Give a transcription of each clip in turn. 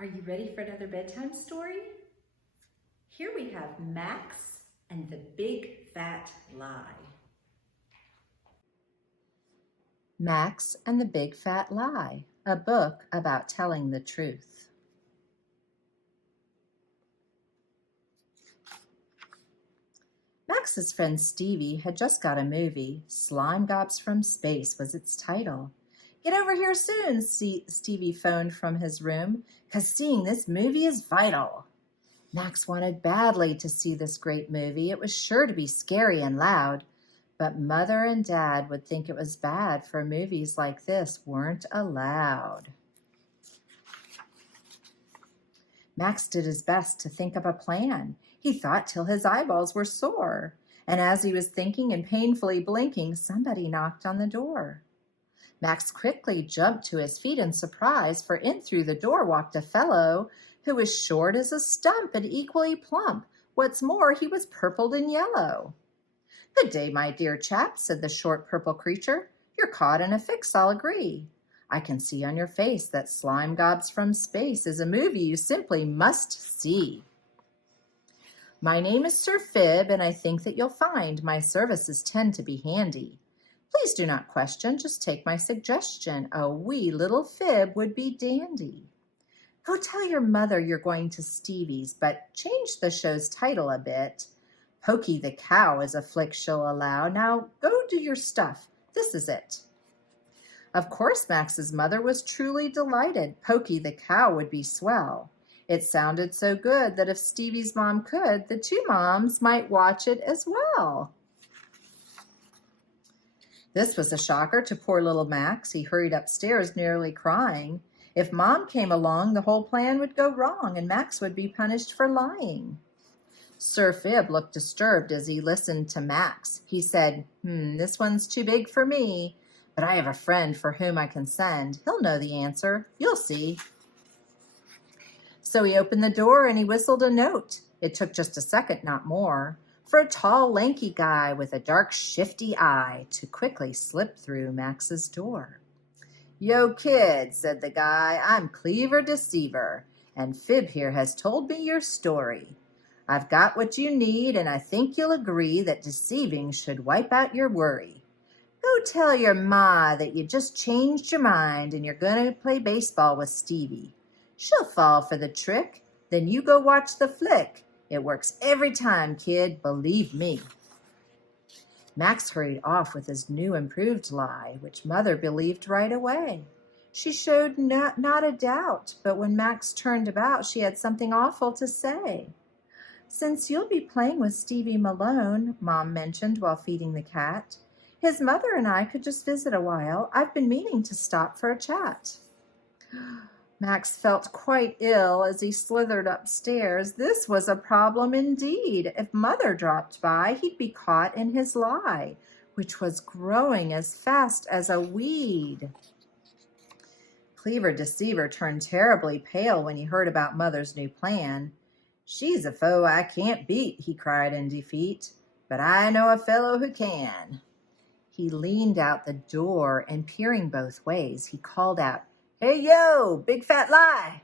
Are you ready for another bedtime story? Here we have Max and the Big Fat Lie. Max and the Big Fat Lie, a book about telling the truth. Max's friend Stevie had just got a movie. Slime Gobs from Space was its title. Get over here soon, Stevie phoned from his room, 'cause seeing this movie is vital. Max wanted badly to see this great movie. It was sure to be scary and loud, but Mother and Dad would think it was bad, for movies like this weren't allowed. Max did his best to think of a plan. He thought till his eyeballs were sore, and as he was thinking and painfully blinking, somebody knocked on the door. Max quickly jumped to his feet in surprise, for in through the door walked a fellow who was short as a stump and equally plump. What's more, he was purpled and yellow. "Good day, my dear chap," said the short purple creature. "You're caught in a fix, I'll agree. I can see on your face that Slime Gobs from Space is a movie you simply must see. My name is Sir Fib, and I think that you'll find my services tend to be handy. Please do not question, just take my suggestion. A wee little fib would be dandy. Go tell your mother you're going to Stevie's, but change the show's title a bit. Pokey the Cow is a flick she'll allow. Now go do your stuff. This is it." Of course, Max's mother was truly delighted. Pokey the Cow would be swell. It sounded so good that if Stevie's mom could, the two moms might watch it as well. This was a shocker to poor little Max. He hurried upstairs, nearly crying. If Mom came along, the whole plan would go wrong, and Max would be punished for lying. Sir Fib looked disturbed as he listened to Max. He said, "This one's too big for me, but I have a friend for whom I can send. He'll know the answer. You'll see." So he opened the door and he whistled a note. It took just a second, not more, for a tall, lanky guy with a dark, shifty eye to quickly slip through Max's door. "Yo, kid," said the guy, "I'm Cleaver Deceiver, and Fib here has told me your story. I've got what you need, and I think you'll agree that deceiving should wipe out your worry. Go tell your ma that you just changed your mind and you're going to play baseball with Stevie. She'll fall for the trick. Then you go watch the flick. It works every time, kid, believe me." Max hurried off with his new improved lie, which Mother believed right away. She showed not a doubt, but when Max turned about, she had something awful to say. "Since you'll be playing with Stevie Malone," Mom mentioned while feeding the cat, "his mother and I could just visit a while. I've been meaning to stop for a chat." Max felt quite ill as he slithered upstairs. This was a problem indeed. If Mother dropped by, he'd be caught in his lie, which was growing as fast as a weed. Cleaver Deceiver turned terribly pale when he heard about Mother's new plan. "She's a foe I can't beat," he cried in defeat, "but I know a fellow who can." He leaned out the door, and peering both ways, he called out, "Hey, yo, Big Fat Lie!"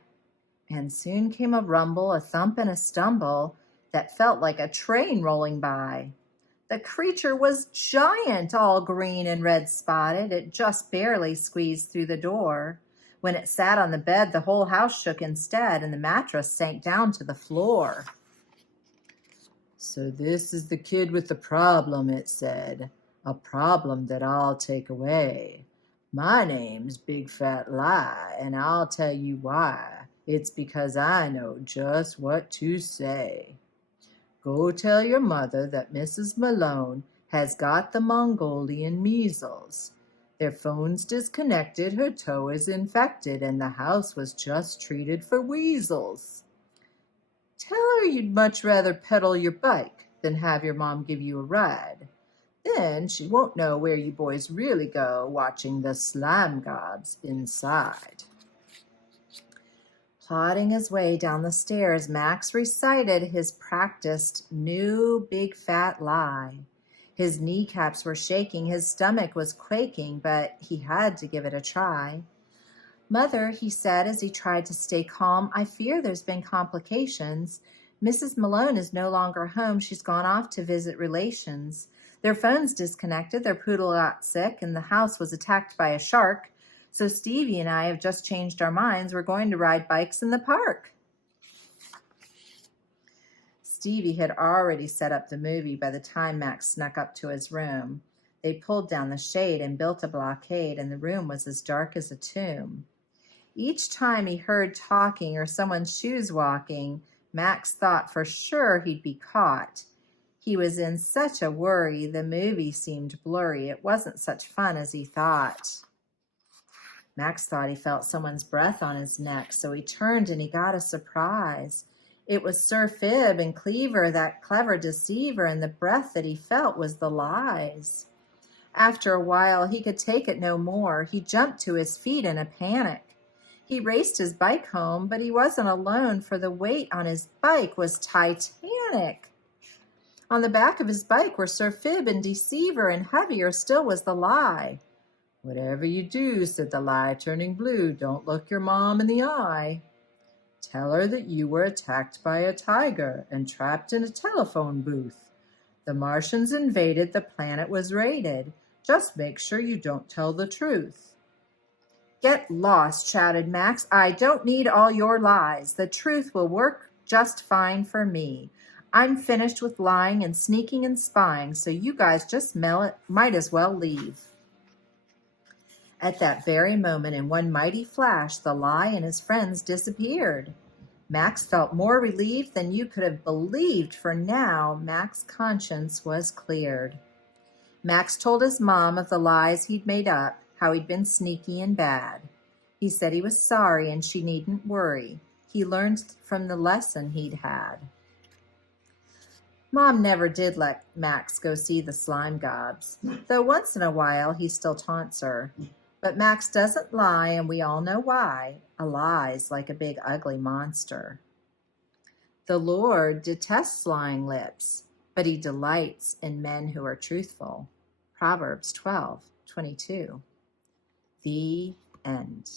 And soon came a rumble, a thump, and a stumble that felt like a train rolling by. The creature was giant, all green and red spotted. It just barely squeezed through the door. When it sat on the bed, the whole house shook instead, and the mattress sank down to the floor. "So this is the kid with the problem," it said. "A problem that I'll take away. My name's Big Fat Lie, and I'll tell you why. It's because I know just what to say. Go tell your mother that Mrs. Malone has got the Mongolian measles. Their phone's disconnected, her toe is infected, and the house was just treated for weasels. Tell her you'd much rather pedal your bike than have your mom give you a ride. Then she won't know where you boys really go watching the Slime Gobs inside." Plodding his way down the stairs, Max recited his practiced new Big Fat Lie. His kneecaps were shaking, his stomach was quaking, but he had to give it a try. Mother, he said as he tried to stay calm, I fear there's been complications. Mrs. Malone is no longer home. She's gone off to visit relations. Their phone's disconnected, their poodle got sick, and the house was attacked by a shark. So Stevie and I have just changed our minds. We're going to ride bikes in the park. Stevie had already set up the movie by the time Max snuck up to his room. They pulled down the shade and built a blockade, and the room was as dark as a tomb. Each time he heard talking or someone's shoes walking, Max thought for sure he'd be caught. He was in such a worry, the movie seemed blurry. It wasn't such fun as he thought. Max thought he felt someone's breath on his neck, so he turned and he got a surprise. It was Sir Phib and Cleaver, that clever deceiver, and the breath that he felt was the lies. After a while, he could take it no more. He jumped to his feet in a panic. He raced his bike home, but he wasn't alone, for the weight on his bike was titanic. On the back of his bike were Sir Phib and Deceiver, and heavier still was the lie. Whatever you do, said the lie, turning blue, don't look your mom in the eye. Tell her that you were attacked by a tiger and trapped in a telephone booth. The Martians invaded, the planet was raided. Just make sure you don't tell the truth. Get lost, shouted Max. I don't need all your lies. The truth will work just fine for me. I'm finished with lying and sneaking and spying, so you guys just might as well leave. At that very moment, in one mighty flash, the lie and his friends disappeared. Max felt more relieved than you could have believed, for now Max's conscience was cleared. Max told his mom of the lies he'd made up, how he'd been sneaky and bad. He said he was sorry and she needn't worry. He learned from the lesson he'd had. Mom never did let Max go see the slime gobs, though once in a while he still taunts her. But Max doesn't lie, and we all know why. A lie's like a big ugly monster. The Lord detests lying lips, but he delights in men who are truthful. Proverbs 12:22. The end.